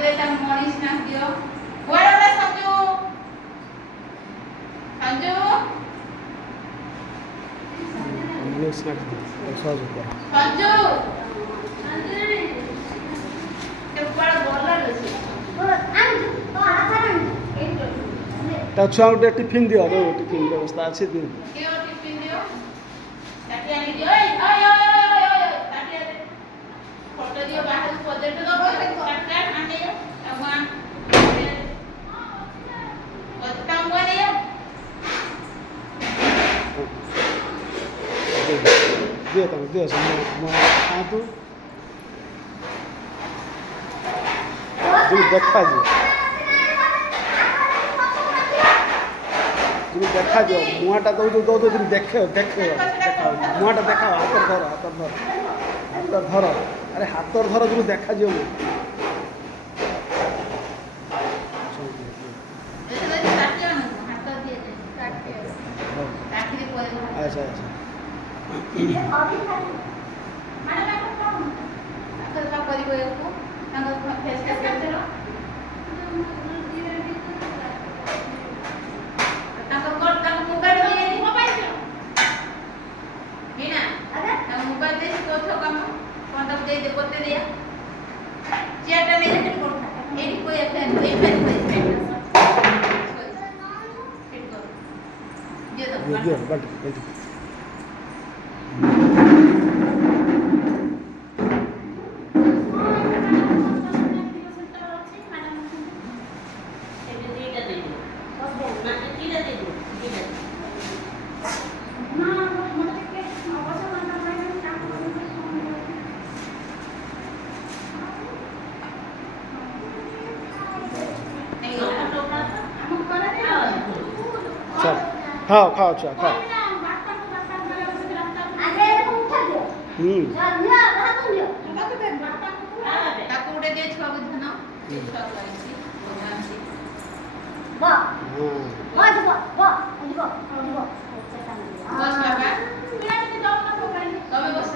ତାପରେ ତା ମଣିଷ ନା ଦିଅ କୁଆଡେ ଗଲା ସଞ୍ଜୁ ସଞ୍ଜୁ ମଣିଷ ନା ସହଜ କର ସଞ୍ଜୁ ତେ କୁଆଡେ ଗଲା ଲୋ ତା ଛୁଆଙ୍କୁ ଟିକେ ଟିଫିନ୍ ଦିଅ ଯୋଉ ଟିଫିନ୍ ବ୍ୟବସ୍ଥା ଅଛି ଦିଅ କେଉ ଟିଫିନ ଦିଅ ତାଟି ଆଣି ଦିଅ ଓଇ ଓଇ ତାଟି ଆଣି ଫଟୋ ଦିଅ ବାହାରୁ ପ୍ରୋଜେକ୍ଟ ଦବ ତାଟି ଆଣି ଦିଅ ଭଗବାନ ତାଙ୍କୁ ଦିଅ ଦିଅ ତାଙ୍କୁ ଦିଅ ଖାଆନ୍ତୁ ଦେଖାଯିବ তুমি দেখাଯିବ ମୁହଁଟା ଦଉଛ তুমি ଦେଖ ମୁହଁଟା ଦେଖାଅ ହାତ ଧର ଆରେ ହାତ ଧର তুমি ଦେଖାଯିବ ମୁଁ ଆଚ୍ଛା ଖାଅ ଛୁଆ ଖାଅ ତାକୁ ଗୋଟେ ଦିଏ ଛୁଆକୁ ଧାନ ଛୁଆ କରିଛି ତମେ ବସ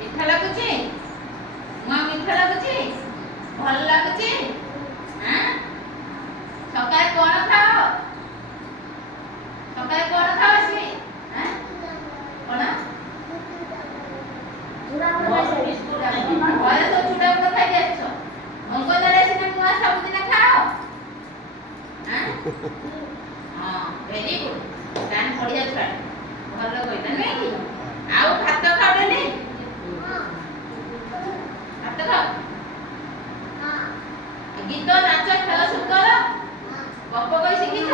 ମିଠା ଲାଗୁଛି ମିଠା ଲାଗୁଛି ଭଲ ଲାଗୁଛି ସକାଳେ କଣ ଖାଅ ସେ କଣ ଘରେ ତ ଚୁଡ଼ା ଗୁଣ୍ଡ ଖାଇକି ଆସିଛ ଅଙ୍ଗନବାଡ଼ି ସିନା ନୂଆ ସବୁଦିନ ଖାଅ ଭେରି ଗୁଡ୍ ତାହେଲେ ପଢିଆ ଛୁଆ ଭଲ କହିଲା ନାଇଁ କି ଆଉ ଭାତ ଖାଉନି ଭାତ ଖାଅ ଗୀତ ନାଚ ଖେଳ ସବୁ କର ଗପ କହି ଶିଖିଛ